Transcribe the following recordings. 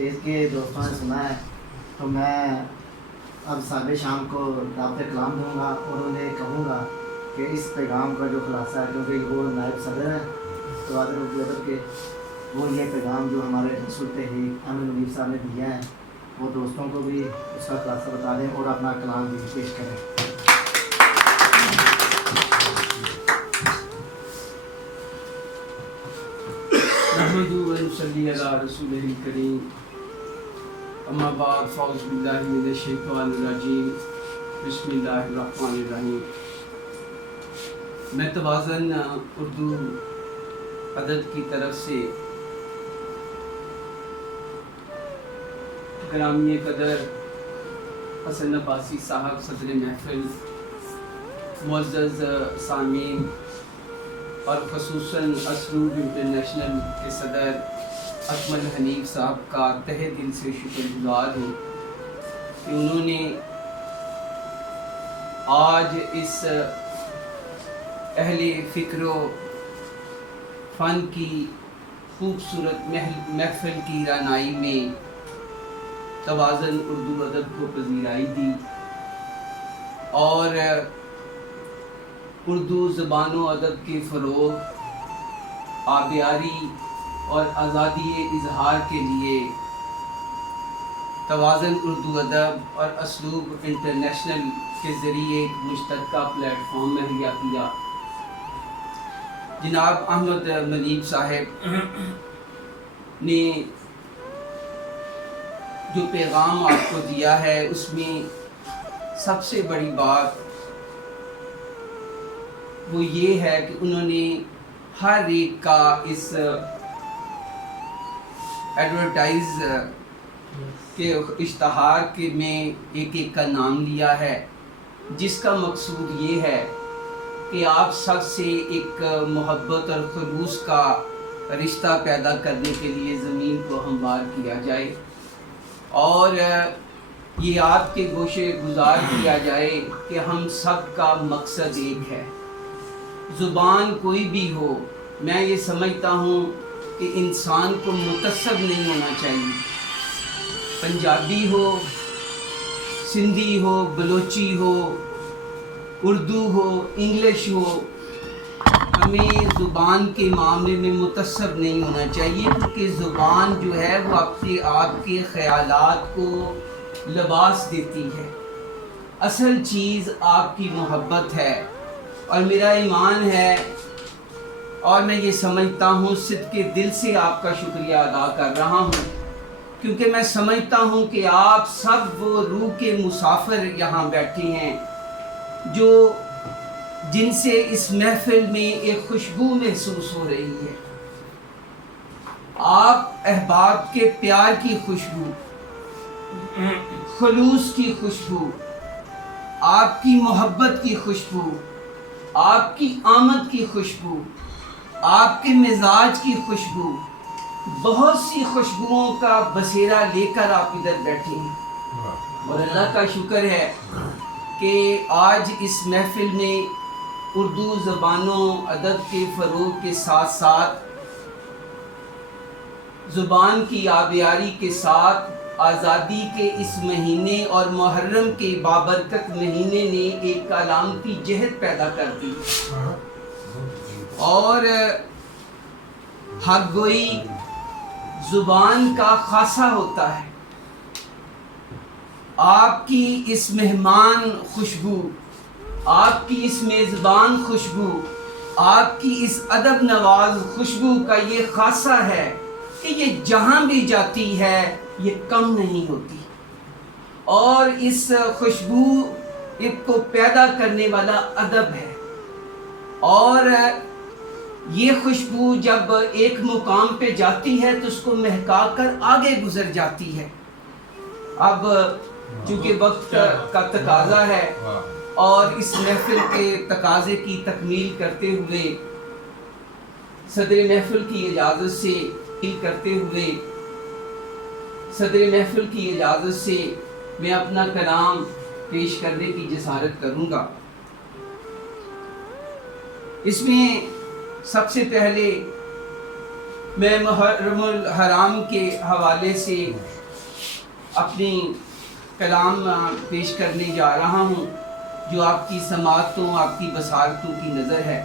Stage کے دوستوں نے سنا ہے تو میں اب صاحب شام کو دعوت کلام دوں گا اور انہیں کہوں گا کہ اس پیغام کا جو خلاصہ ہے، کیونکہ وہ نائب صدر ہیں توادر اردو ادب کے، وہ یہ پیغام جو ہمارے سلطے ہی امین منیب صاحب نے دیا ہے وہ دوستوں کو بھی اس کا خلاصہ بتا دیں اور اپنا کلام بھی پیش کریں۔ نحمدہ و نصلی علی رسولہ الکریم، اما بعد، فاعوذ باللہ من الشیطان الرجیم، بسم اللہ الرحمن الرحیم۔ میں توازن اردو ادب کی طرف سے گرامی قدر حسن عباسی صاحب صدر محفل، معزز سامعین اور خصوصاً اسلوب انٹرنیشنل کے صدر اکمل حنیف صاحب کا تہہ دل سے شکر گزار ہوں کہ انہوں نے آج اس اہل فکر و فن کی خوبصورت محفل کی رعنائی میں توازن اردو ادب کو پذیرائی دی اور اردو زبان و ادب کے فروغ، آبیاری اور آزادی اظہار کے لیے توازن اردو ادب اور اسلوب انٹرنیشنل کے ذریعے ایک مشترکہ پلیٹ فارم مہیا کیا۔ جناب احمد منیب صاحب نے جو پیغام آپ کو دیا ہے اس میں سب سے بڑی بات وہ یہ ہے کہ انہوں نے ہر ایک کا اس ایڈورٹائز کے اشتہار کے میں ایک ایک کا نام لیا ہے، جس کا مقصود یہ ہے کہ آپ سب سے ایک محبت اور خلوص کا رشتہ پیدا کرنے کے لیے زمین کو ہموار کیا جائے اور یہ آپ کے گوشے گزار کیا جائے کہ ہم سب کا مقصد ایک ہے۔ زبان کوئی بھی ہو، میں یہ سمجھتا ہوں کہ انسان کو متعصب نہیں ہونا چاہیے، پنجابی ہو، سندھی ہو، بلوچی ہو، اردو ہو، انگلش ہو، ہمیں زبان کے معاملے میں متعصب نہیں ہونا چاہیے، کیونکہ زبان جو ہے وہ اپنے آپ کے خیالات کو لباس دیتی ہے۔ اصل چیز آپ کی محبت ہے اور میرا ایمان ہے اور میں یہ سمجھتا ہوں صدق کے دل سے آپ کا شکریہ ادا کر رہا ہوں، کیونکہ میں سمجھتا ہوں کہ آپ سب وہ روح کے مسافر یہاں بیٹھے ہیں جو جن سے اس محفل میں ایک خوشبو محسوس ہو رہی ہے۔ آپ احباب کے پیار کی خوشبو، خلوص کی خوشبو، آپ کی محبت کی خوشبو، آپ کی آمد کی خوشبو، آپ کے مزاج کی خوشبو، بہت سی خوشبوؤں کا بسیرا لے کر آپ ادھر بیٹھے ہیں اور اللہ کا شکر ہے کہ آج اس محفل میں اردو زبان و ادب کے فروغ کے ساتھ ساتھ زبان کی آبیاری کے ساتھ آزادی کے اس مہینے اور محرم کے بابرکت مہینے نے ایک علامتی جہد پیدا کر دی اور حق گوئی زبان کا خاصہ ہوتا ہے۔ آپ کی اس مہمان خوشبو، آپ کی اس میزبان خوشبو، آپ کی اس ادب نواز خوشبو کا یہ خاصہ ہے کہ یہ جہاں بھی جاتی ہے یہ کم نہیں ہوتی اور اس خوشبو کو پیدا کرنے والا ادب ہے اور یہ خوشبو جب ایک مقام پہ جاتی ہے تو اس کو مہکا کر آگے گزر جاتی ہے۔ اب چونکہ وقت کا تقاضا ہے اور اس محفل کے تقاضے کی تکمیل کرتے ہوئے صدر محفل کی اجازت سے میں اپنا کلام پیش کرنے کی جسارت کروں گا۔ اس میں سب سے پہلے میں محرم الحرام کے حوالے سے اپنی کلام پیش کرنے جا رہا ہوں جو آپ کی سماعتوں آپ کی بصارتوں کی نظر ہے.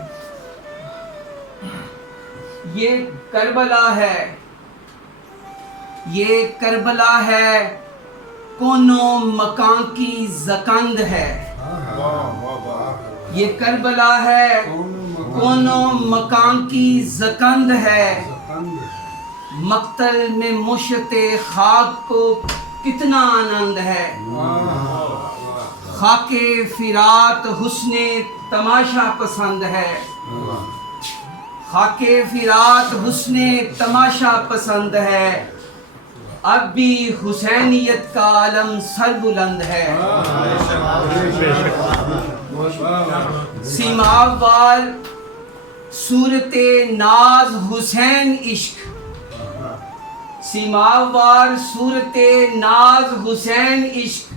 یہ کربلا ہے، یہ کربلا ہے، کونوں مکان کی زکند ہے. یہ کربلا ہے، کونوں مکان کی زکند ہے. مقتل میں مشت خاک کو کتنا آنند ہے. خاک فرات حسن تماشا پسند ہے. خاک فرات حسن تماشا پسند ہے. اب بھی حسینیت کا علم سر بلند ہے. سیماوار صورت ناز حسین عشق، سیماوار صورت ناز حسین عشق،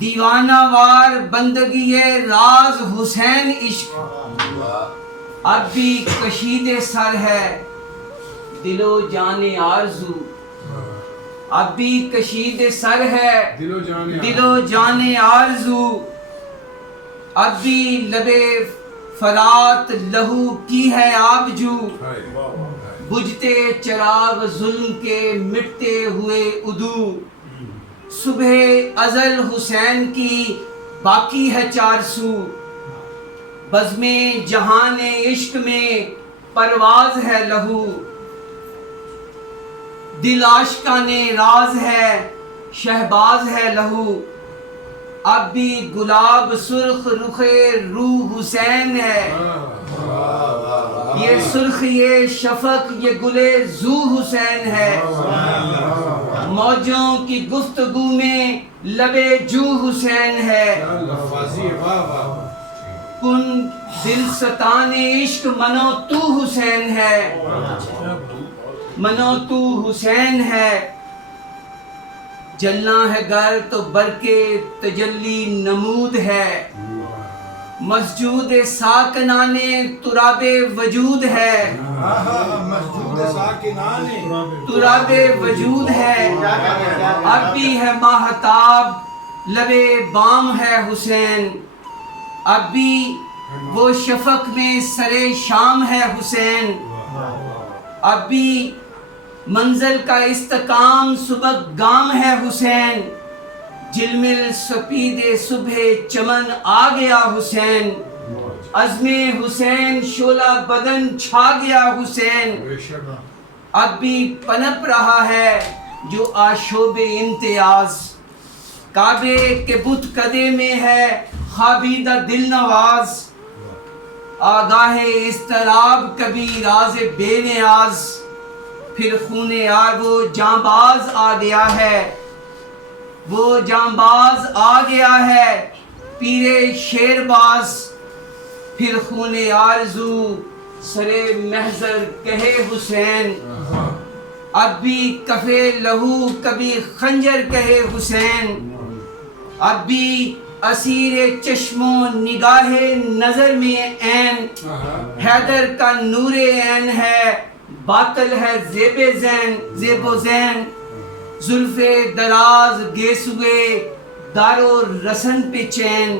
دیوانہ وار بندگی راز حسین عشق. اب بھی کشید سر ہے دل و جان آرزو، اب بھی کشید سر ہے دل و جان آرزو. اب بھی لب فرات لہو کی ہے آبجو، بجھتے چراغ ظلم کے مٹتے ہوئے عدو. صبح ازل حسین کی باقی ہے 400، بزم جہان عشق میں پرواز ہے لہو. دل عاشقان راز ہے شہباز ہے لہو. اب بھی گلاب سرخ رخ روح حسین ہے. یہ سرخ یہ شفق یہ گلے زو حسین ہے. موجوں کی گفتگو میں لبے جو حسین ہے. کن دل ستان عشق منو تو حسین ہے، منو تو حسین ہے. جلنا ہے گر تو برکے تجلی نمود ہے. مسجود ساکنان تراب وجود ہے، تراب وجود ہے. اب بھی ہے ماہتاب لبے بام ہے حسین. اب بھی وہ شفق میں سرے شام ہے حسین. اب بھی منزل کا استقام صبح گام ہے حسین. جلمل سپید صبح چمن آ گیا حسین. عزم حسین شعلہ بدن چھا گیا حسین. اب بھی پنپ رہا ہے جو آشوب امتیاز. کعبے کے بت کدے میں ہے خوابیدہ دل نواز. آگاہ اضطراب کبھی راز بے نیاز. پھر خون یار وہ جانباز آ گیا ہے، وہ جانباز آ گیا ہے پیر شیر باز. پھر خون آرزو سرے محضر کہے حسین. اب بھی کفے لہو کبھی خنجر کہے حسین. اب بھی اسیر چشم و نگاہ نظر میں عین. حیدر کا نور عین ہے باطل ہے زیب زین زیب و زین. زلف دراز گیسوئے دارو رسن پہ چین.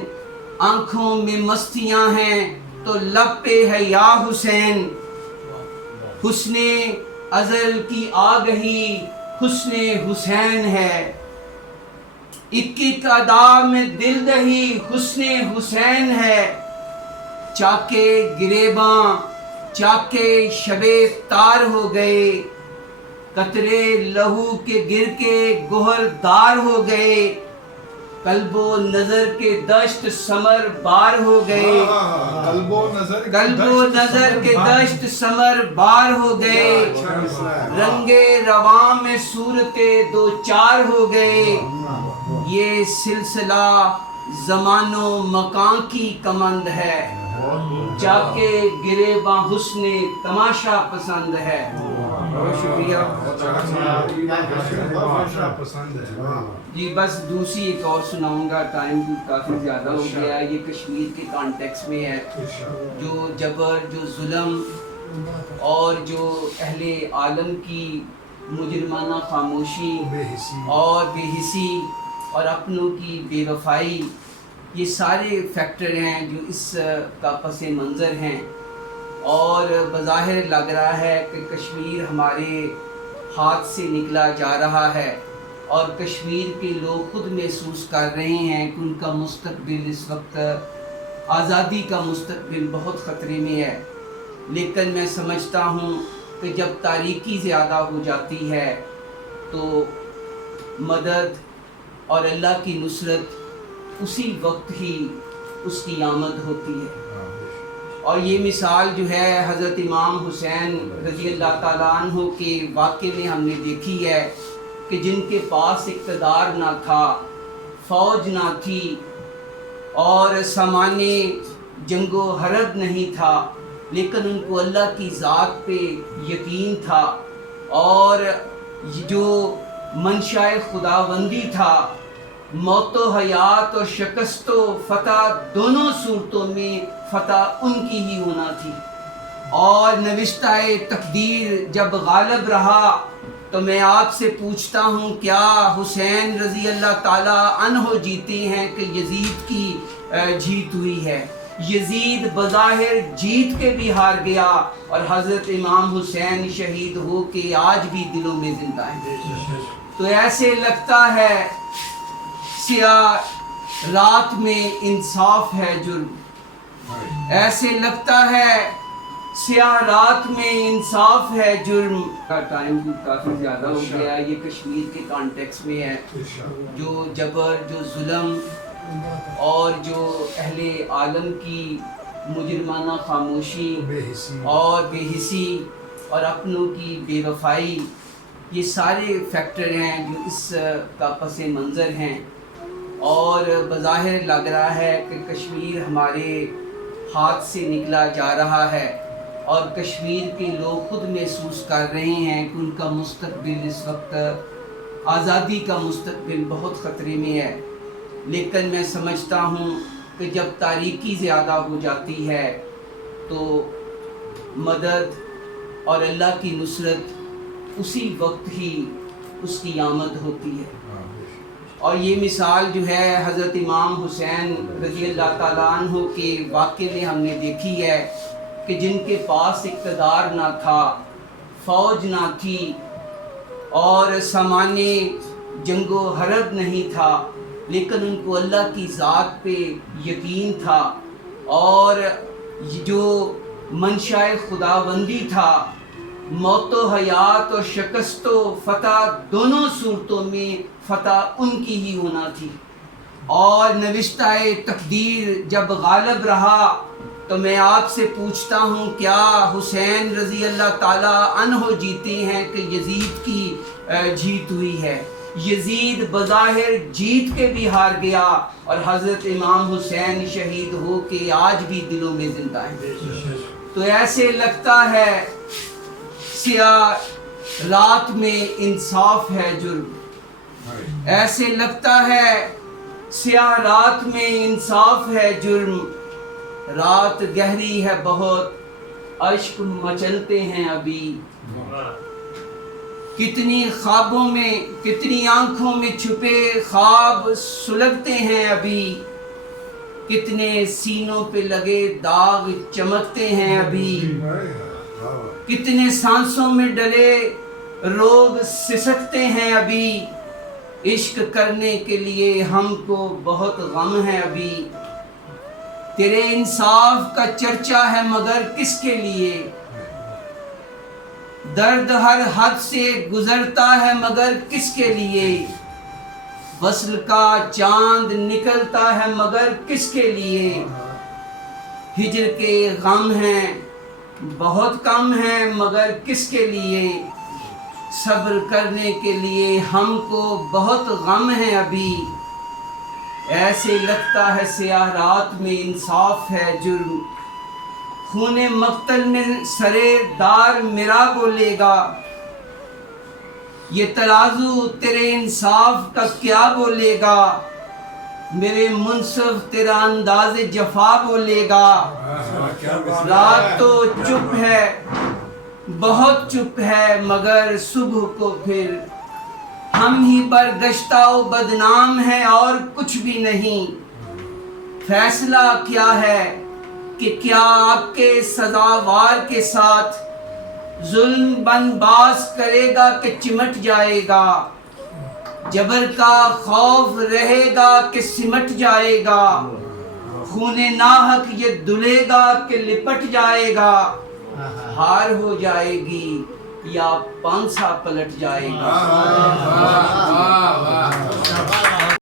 آنکھوں میں مستیاں ہیں تو لب پہ ہے یا حسین. حسن ازل کی آگہی حسن حسین ہے. اکیت ادا میں دل دہی حسن حسین ہے. چاکے گریباں چاکے شبے تار ہو گئے. قطرے لہو کے گر کے گوہر دار ہو گئے. قلب و نظر کے دشت سمر بار ہو گئے. قلب و نظر کے دشت سمر بار ہو گئے. رنگ رواں میں صورت دو چار ہو گئے. یہ سلسلہ زمان و مکان کی کمند ہے. جا کے گریباں حسن تماشا پسند ہے. بہت شکریہ. جی بس دوسری ایک اور سناؤں گا، ٹائم کافی زیادہ ہو گیا ہے. یہ کشمیر کے کانٹیکس میں ہے. جو جبر جو ظلم اور جو اہل عالم کی مجرمانہ خاموشی اور بے حسی اور اپنوں کی بے وفائی، یہ سارے فیکٹر ہیں جو اس کا پس منظر ہیں، اور بظاہر لگ رہا ہے کہ کشمیر ہمارے ہاتھ سے نکلا جا رہا ہے، اور کشمیر کے لوگ خود محسوس کر رہے ہیں کہ ان کا مستقبل اس وقت، آزادی کا مستقبل بہت خطرے میں ہے۔ لیکن میں سمجھتا ہوں کہ جب تاریکی زیادہ ہو جاتی ہے تو مدد اور اللہ کی نصرت اسی وقت ہی اس کی آمد ہوتی ہے۔ اور یہ مثال جو ہے حضرت امام حسین رضی اللہ تعالیٰ عنہ کے واقعے میں ہم نے دیکھی ہے کہ جن کے پاس اقتدار نہ تھا، فوج نہ تھی، اور سامان جنگ و حرب نہیں تھا، لیکن ان کو اللہ کی ذات پہ یقین تھا، اور جو منشاء خداوندی تھا، موت و حیات اور شکست و فتح دونوں صورتوں میں فتح ان کی ہی ہونا تھی۔ اور نوشتہ تقدیر جب غالب رہا تو میں آپ سے پوچھتا ہوں، کیا حسین رضی اللہ تعالیٰ عنہ جیتے ہیں کہ یزید کی جیت ہوئی ہے؟ یزید بظاہر جیت کے بھی ہار گیا، اور حضرت امام حسین شہید ہو کے آج بھی دلوں میں زندہ ہیں۔ تو ایسے لگتا ہے سیاہ رات میں انصاف ہے جرم، ایسے لگتا ہے سیاہ رات میں انصاف ہے جرم۔ کا ٹائم بھی کافی زیادہ ہو گیا، یہ کشمیر کے کانٹیکس میں ہے، جو جبر، جو ظلم اور جو اہل عالم کی مجرمانہ خاموشی اور بے حسی اور اپنوں کی بے وفائی، یہ سارے فیکٹر ہیں جو اس کا پس منظر ہیں، اور بظاہر لگ رہا ہے کہ کشمیر ہمارے ہاتھ سے نکلا جا رہا ہے، اور کشمیر کے لوگ خود محسوس کر رہے ہیں کہ ان کا مستقبل اس وقت، آزادی کا مستقبل بہت خطرے میں ہے۔ لیکن میں سمجھتا ہوں کہ جب تاریکی زیادہ ہو جاتی ہے تو مدد اور اللہ کی نصرت اسی وقت ہی اس کی آمد ہوتی ہے۔ اور یہ مثال جو ہے حضرت امام حسین رضی اللہ تعالیٰ عنہ کے واقعے میں ہم نے دیکھی ہے کہ جن کے پاس اقتدار نہ تھا، فوج نہ تھی، اور سامان جنگ و حرب نہیں تھا، لیکن ان کو اللہ کی ذات پہ یقین تھا، اور جو منشاء خداوندی تھا، موت و حیات اور شکست و فتح دونوں صورتوں میں فتح ان کی ہی ہونا تھی۔ اور نوشتہ تقدیر جب غالب رہا تو میں آپ سے پوچھتا ہوں، کیا حسین رضی اللہ تعالیٰ عنہ جیتے ہیں کہ یزید کی جیت ہوئی ہے؟ یزید بظاہر جیت کے بھی ہار گیا، اور حضرت امام حسین شہید ہو کے آج بھی دلوں میں زندہ ہیں۔ تو ایسے لگتا ہے سیاہ رات میں انصاف ہے جرم، ایسے لگتا ہے سیاہ رات میں انصاف ہے جرم، رات گہری ہے بہت، اشک مچلتے ہیں ابھی، کتنی خوابوں میں، کتنی آنکھوں میں چھپے خواب سلگتے ہیں ابھی، کتنے سینوں پہ لگے داغ چمکتے ہیں ابھی، کتنے سانسوں میں ڈلے روگ سسکتے ہیں ابھی، عشق کرنے کے لیے ہم کو بہت غم ہے ابھی، تیرے انصاف کا چرچا ہے مگر کس کے لیے، درد ہر حد سے گزرتا ہے مگر کس کے لیے، وصل کا چاند نکلتا ہے مگر کس کے لیے، ہجر کے غم ہیں بہت کم ہیں مگر کس کے لیے، صبر کرنے کے لیے ہم کو بہت غم ہے ابھی، ایسے لگتا ہے سیاہ رات میں انصاف ہے جرم، خون مقتل میں سرے دار میرا بولے گا، یہ ترازو تیرے انصاف کا کیا بولے گا، میرے منصف تیرا انداز جفا بولے گا. رات تو چپ ہے, بہت چپ ہے, مگر صبح کو پھر ہم ہی پر گشتہ و بدنام ہے اور کچھ بھی نہیں. فیصلہ کیا ہے کہ کیا آپ کے سزاوار کے ساتھ ظلم بن باز کرے گا کہ چمٹ جائے گا. جبر کا خوف رہے گا کہ سمٹ جائے گا. خون ناحق یہ دھلے گا کہ لپٹ جائے گا. ہار ہو جائے گی یا پانسا پلٹ جائے گا.